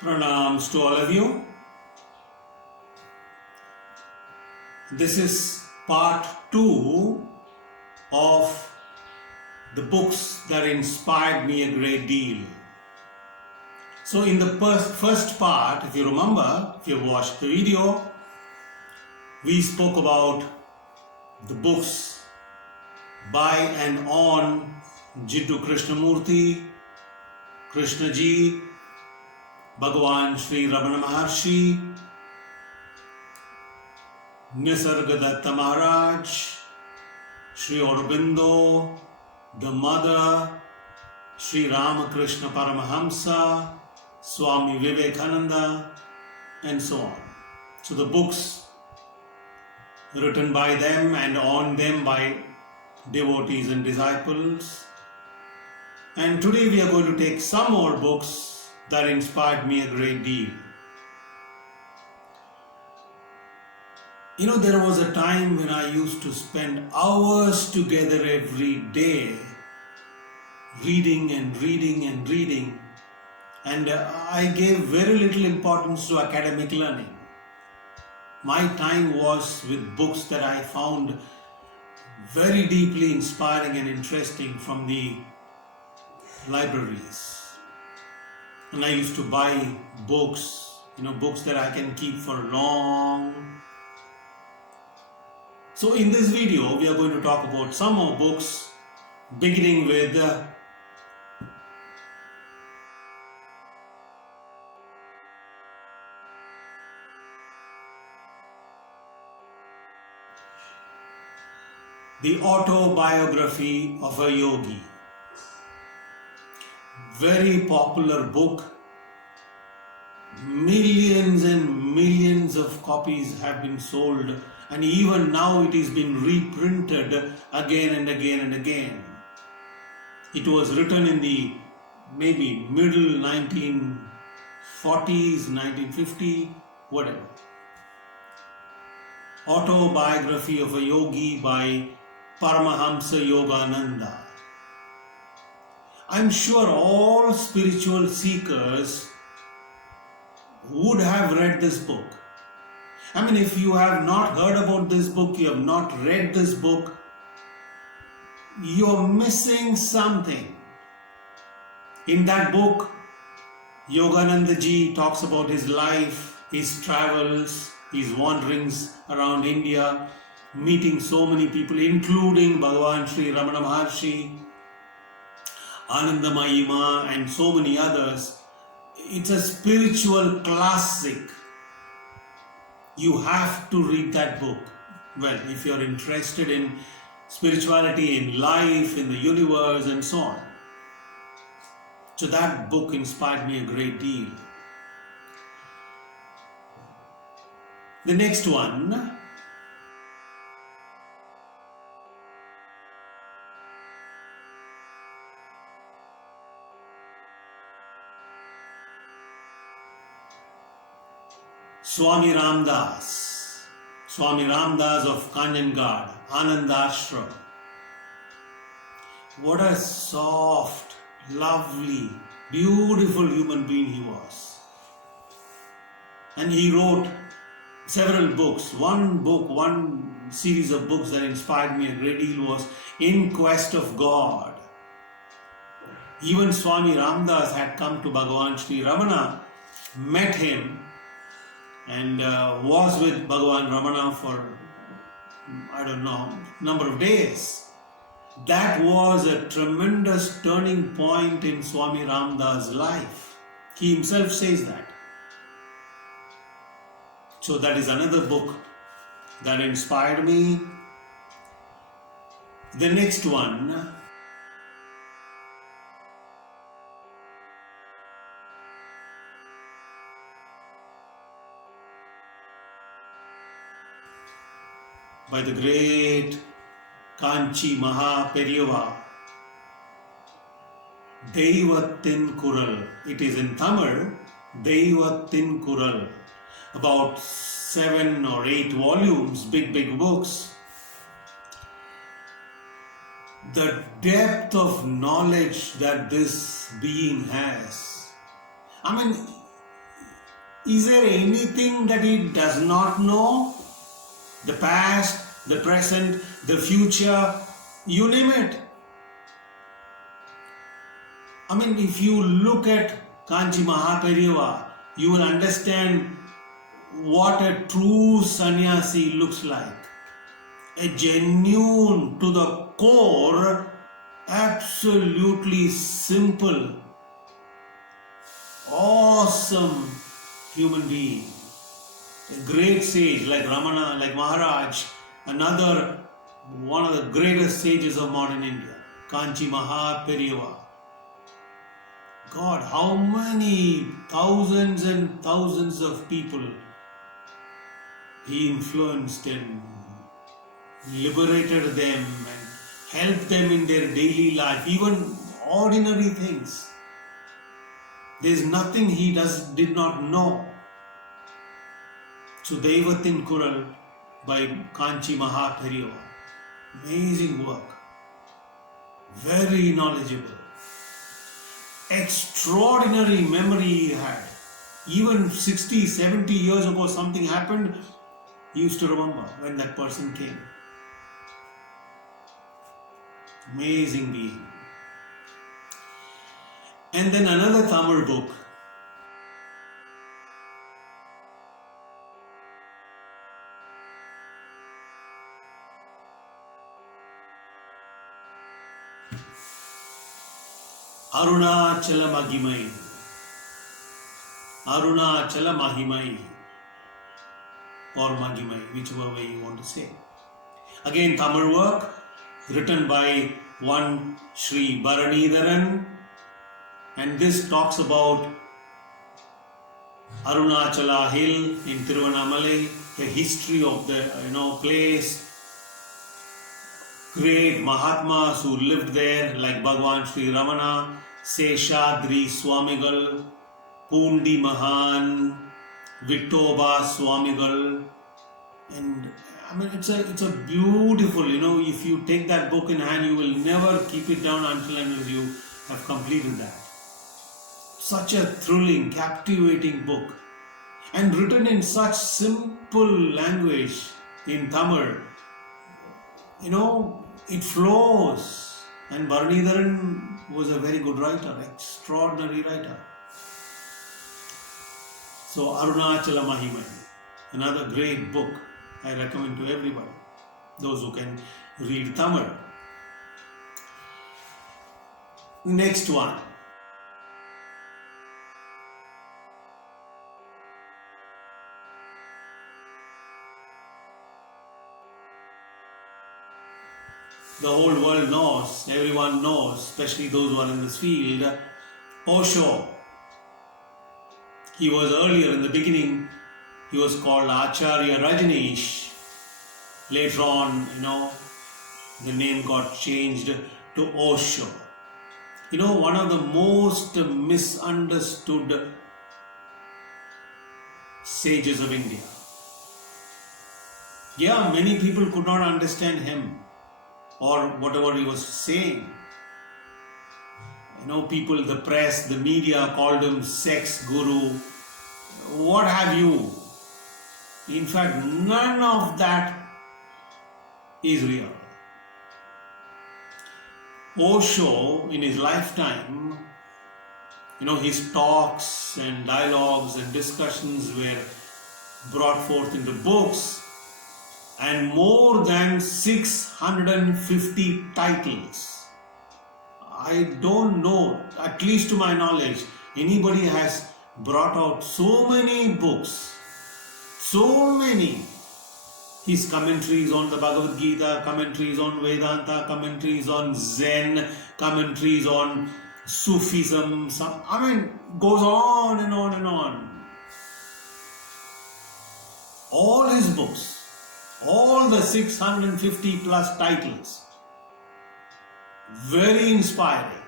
Pranams to all of you. This is part 2 of the books that inspired me a great deal. So in the first part, if you remember, if you watched the video, we spoke about the books by and on Jiddu Krishnamurti, Krishna Ji, Bhagavan Sri Ramana Maharshi, Nisargadatta Maharaj, Sri Aurobindo, the Mother, Sri Ramakrishna Paramahamsa, Swami Vivekananda, and so on. So the books written by them and on them by devotees and disciples. And today we are going to take some more books that inspired me a great deal. You know, there was a time when I used to spend hours together every day reading and reading and reading, and I gave very little importance to academic learning. My time was with books that I found very deeply inspiring and interesting from the libraries. And I used to buy books, books that I can keep for long. So in this video, we are going to talk about some more books, beginning with The Autobiography of a Yogi. Very popular book. Millions and millions of copies have been sold, and even now it is being reprinted again and again and again. It was written in the maybe middle 1940s, 1950, whatever. Autobiography of a Yogi by Paramahamsa Yogananda. I'm sure all spiritual seekers would have read this book. I mean, if you have not heard about this book, you have not read this book, you're missing something. In that book, Yogananda ji talks about his life, his travels, his wanderings around India, meeting so many people, including Bhagavan Sri Ramana Maharshi, Anandamayi Ma, and so many others. It's a spiritual classic. You have to read that book. Well, if you're interested in spirituality, in life, in the universe, and so on. So that book inspired me a great deal. The next one, Swami Ramdas of Kanjangad, Anandashram. What a soft, lovely, beautiful human being he was. And he wrote several books. One series of books that inspired me a great deal was In Quest of God. Even Swami Ramdas had come to Bhagavan Sri Ramana, met him, and was with Bhagavan Ramana for, number of days. That was a tremendous turning point in Swami Ramdas' life. He himself says that. So that is another book that inspired me. The next one, by the great Kanchi Maha Periyava, Deivattin Kural. It is in Tamil, Deivattin Kural. About 7 or 8 volumes, big books. The depth of knowledge that this being has. I mean, Is there anything that he does not know? The past, the present, the future, you name it. I mean, if you look at Kanchi Mahaperiyava, you will understand what a true sannyasi looks like. A genuine, to the core, absolutely simple, awesome human being. A great sage like Ramana, like Maharaj, another one of the greatest sages of modern India, Kanchi Mahaperiyava. God, how many thousands and thousands of people he influenced and liberated them and helped them in their daily life, even ordinary things. There's nothing he did not know. So Devatin Kural by Kanchi Mahaperiyava. Amazing work. Very knowledgeable. Extraordinary memory he had. Even 60, 70 years ago something happened, he used to remember when that person came. Amazing being. And then another Tamil book, Arunachala Mahimai. Arunachala Mahimai or Mahimai, whichever way you want to say. Again, Tamil work written by one Sri Bharanidharan, and this talks about Arunachala Hill in Tiruvannamalai, the history of the place, great Mahatmas who lived there like Bhagwan Sri Ramana, Seshadri Swamigal, Pundi Mahan, Vittoba Swamigal, and I mean it's a beautiful, if you take that book in hand, you will never keep it down until you have completed that. Such a thrilling, captivating book, and written in such simple language in Tamil. It flows. And Bharanidharan was a very good writer, extraordinary writer. So Arunachala Mahimai, another great book I recommend to everybody, those who can read Tamil. Next one. The whole world knows, everyone knows, especially those who are in this field, Osho. He was earlier, in the beginning, he was called Acharya Rajneesh. Later on, the name got changed to Osho. One of the most misunderstood sages of India. Yeah, many people could not understand him or whatever he was saying. People, the press, the media called him sex guru, what have you. In fact, none of that is real. Osho, in his lifetime, his talks and dialogues and discussions were brought forth into books, and more than 650 titles. I don't know, at least to my knowledge, anybody has brought out so many books, so many. His commentaries on the Bhagavad Gita, commentaries on Vedanta, commentaries on Zen, commentaries on Sufism, goes on and on and on. All his books, all the 650 plus titles, very inspiring.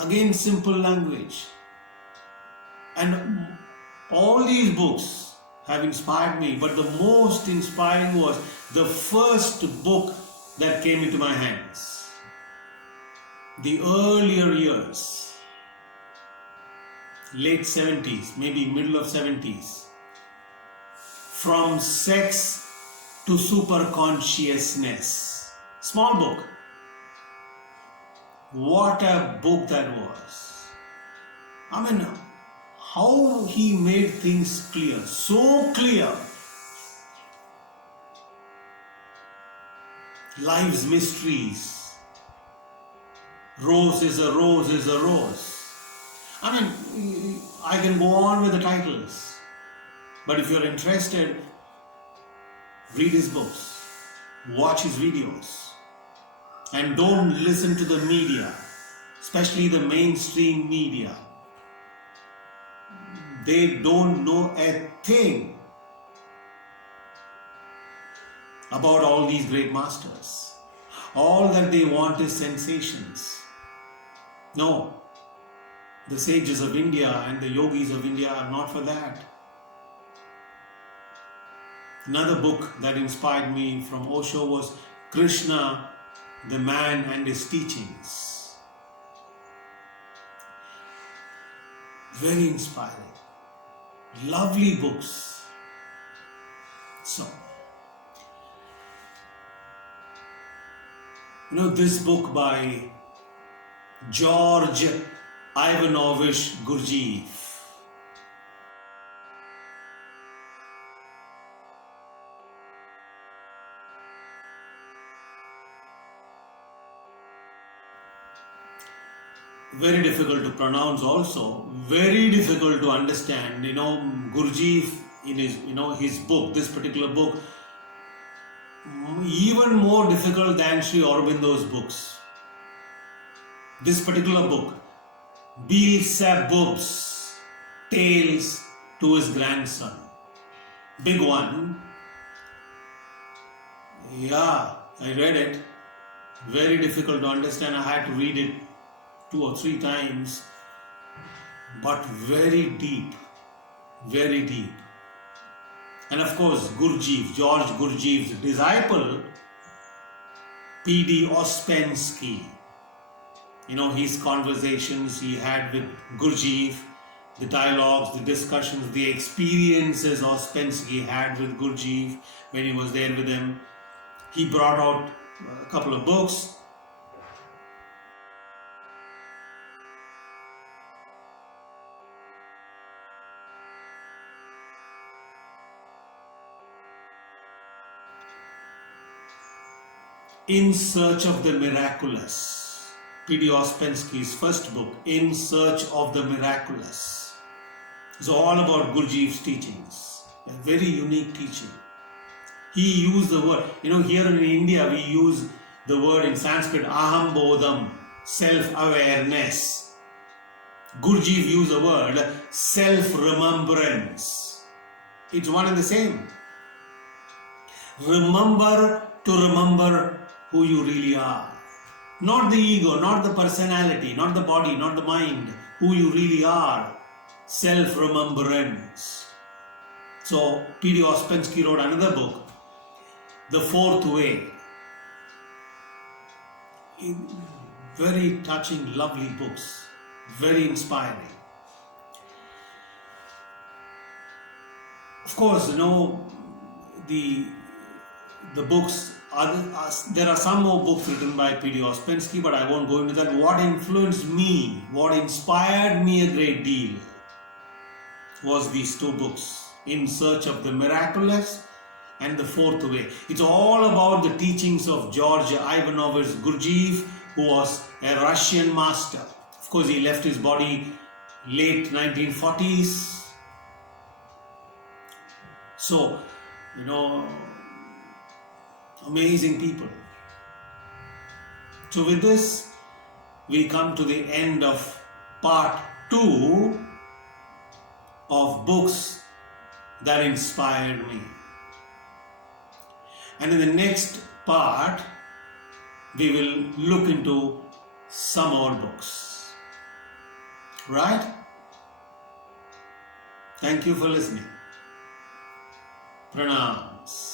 Again, simple language. And all these books have inspired me, but the most inspiring was the first book that came into my hands. The earlier years. late 70s, maybe middle of 70s. From Sex to Super Consciousness. Small book. What a book that was. I mean, how he made things clear, so clear. Life's mysteries. Rose is a rose is a rose. I mean, I can go on with the titles. But if you're interested, read his books, watch his videos, and don't listen to the media, especially the mainstream media. They don't know a thing about all these great masters. All that they want is sensations. No, the sages of India and the yogis of India are not for that. Another book that inspired me from Osho was Krishna, the Man and His Teachings. Very inspiring. Lovely books. So, this book by George Ivanovich Gurdjieff. Very difficult to pronounce also, very difficult to understand. Gurdjieff in his book, this particular book, even more difficult than Sri Aurobindo's books. This particular book, Beelzebub's Tales to His Grandson. Big one. Yeah, I read it. Very difficult to understand. I had to read it 2 or 3 times. But very deep. Very deep. And of course, Gurdjieff, George Gurdjieff's disciple, P.D. Ouspensky. His conversations he had with Gurdjieff, the dialogues, the discussions, the experiences Ouspensky had with Gurdjieff when he was there with him. He brought out a couple of books. In Search of the Miraculous. P.D. Ouspensky's first book, In Search of the Miraculous. It's all about Gurdjieff's teachings. A very unique teaching. He used the word, here in India we use the word in Sanskrit, aham bodham, self-awareness. Gurdjieff used the word self-remembrance. It's one and the same. Remember to remember who you really are. Not the ego, not the personality, not the body, not the mind. Who you really are. Self-remembrance. So, P.D. Ouspensky wrote another book, The Fourth Way. Very touching, lovely books. Very inspiring. Of course, the books, there are some more books written by P.D. Ouspensky, but I won't go into that. What influenced me, what inspired me a great deal was these 2 books, In Search of the Miraculous and The Fourth Way. It's all about the teachings of George Ivanovich Gurdjieff, who was a Russian master. Of course, he left his body late 1940s. So, amazing people. So with this, we come to the end of part 2 of books that inspired me. And in the next part, we will look into some more books. Right? Thank you for listening. Pranams.